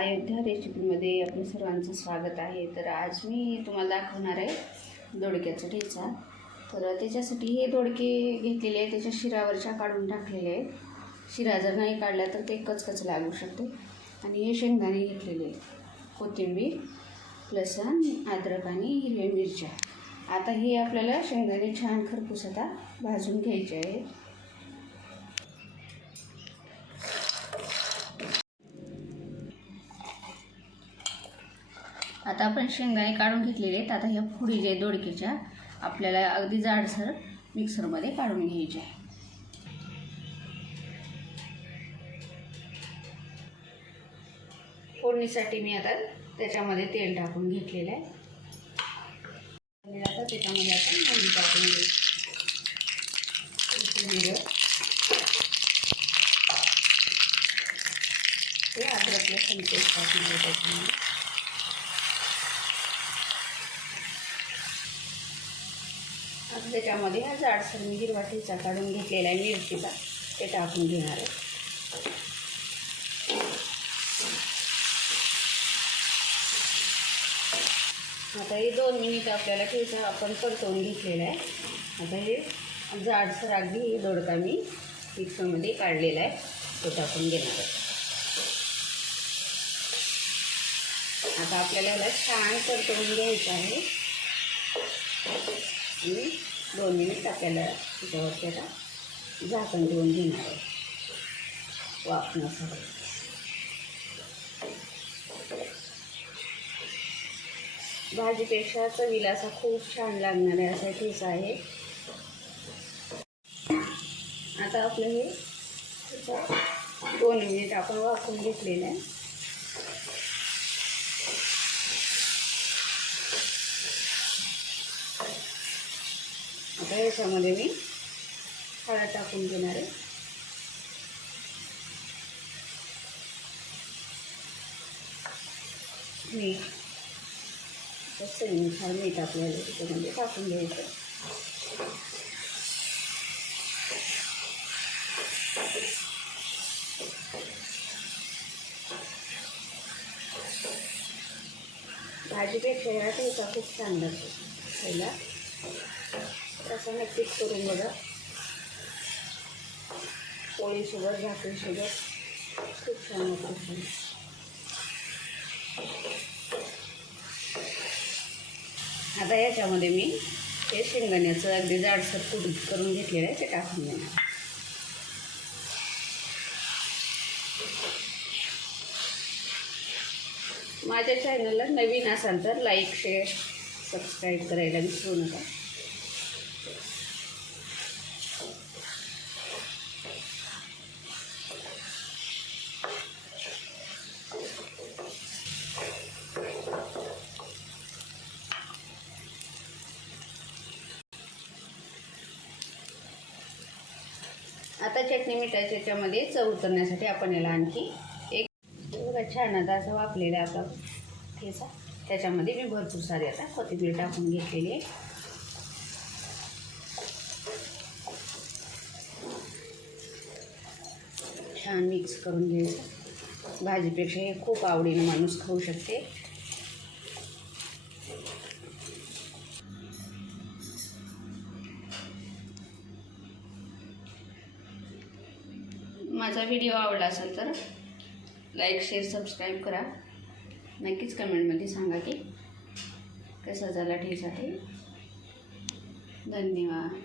अयोध्या रेसिपीमध्ये आपलं सर्वांचं स्वागत आहे. तर आज मी तुम्हाला दाखवणार आहे दोडक्याचा ठेचा. तर त्याच्यासाठी हे दोडके घेतलेले आहे त्याच्या शिरावरच्या काढून टाकलेले आहेत. शिरा जर नाही काढला तर ते कचकच लागू शकते. आणि हे शेंगदाणे घेतलेले आहेत. कोथिंबीर लसण अद्रक आणि हिरव्या मिरच्या. आता हे आपल्याला शेंगदाणे छान खरपूस आता भाजून घ्यायचे आहेत. आता आपण शेंगदाणे काढून घेतलेले आहेत. आता ह्या फुडी ज्या आहेत दोडकीच्या आपल्याला अगदी जाडसर मिक्सरमध्ये काढून घ्यायचे आहे. फोडणीसाठी मी आता त्याच्यामध्ये तेल टाकून घेतलेलं आहे. आता त्याच्यामध्ये आपण मोहरी टाकून घेऊ. ते अद्रक लसूण पेस्ट टाकून घेऊ त्याच्यामध्ये? आता त्याच्यामध्ये हा जाडसर मी हिरवा ठेचा काढून घेतलेला आहे मिरचीचा. ते टाकून घेणार आहे. आता हे दोन मिनिट आपल्याला ठेचा आपण परतवून घेतलेला आहे. आता हे जाडसर अगदी हे दोडका मी मिक्सरमध्ये काढलेला आहे. तो टाकून घेणार आहे. आता आपल्याला ह्याला छान परतवून घ्यायचं आहे. आणि दोन मिनिट आपल्याला त्याच्यावर त्याला झाकण देऊन घेणार आहे. वाफण्यासाठी. भाजीपेक्षा चवीला असा खूप छान लागणार आहे असा ठेचा आहे. आता आपलं हे दोन मिनिट आपण वाफून घेतलेलं आहे. आता याच्यामध्ये मी हळद टाकून घेणार आहे मीठ चवीनुसार मीठ आपल्याला त्याच्यामध्ये टाकून घ्यायचं भाजीपेक्षा या ठेचा खूप छान लागतो पहिला तसं नक्कीच करून बघा. पोळीसोबत भाकरीसोबत खूप छान होतं आता याच्यामध्ये मी हे शेंगदाण्याचं अगदी जाडसर कुट करून घेतलेलं आहे ते टाकून देणार. माझ्या चॅनलला नवीन असाल तर लाईक शेअर सबस्क्राईब करायला विसरू नका. आता चटणी मिठाच्या याच्यामध्ये चव उतरण्यासाठी आपण याला आणखी एक बघा छान आता असं वापलेलं आहे आता ठेचा. त्याच्यामध्ये मी भरपूर सारी आता कोथिंबीर टाकून घेतलेली आहे. छान मिक्स करून घ्यायचं. भाजीपेक्षा हे खूप आवडीनं माणूस खाऊ शकते. माझा व्हिडिओ आवडला असेल तर लाईक शेअर सबस्क्राईब करा. नक्कीच कमेंटमध्ये सांगा की कसा झाला ठेचा ते धन्यवाद.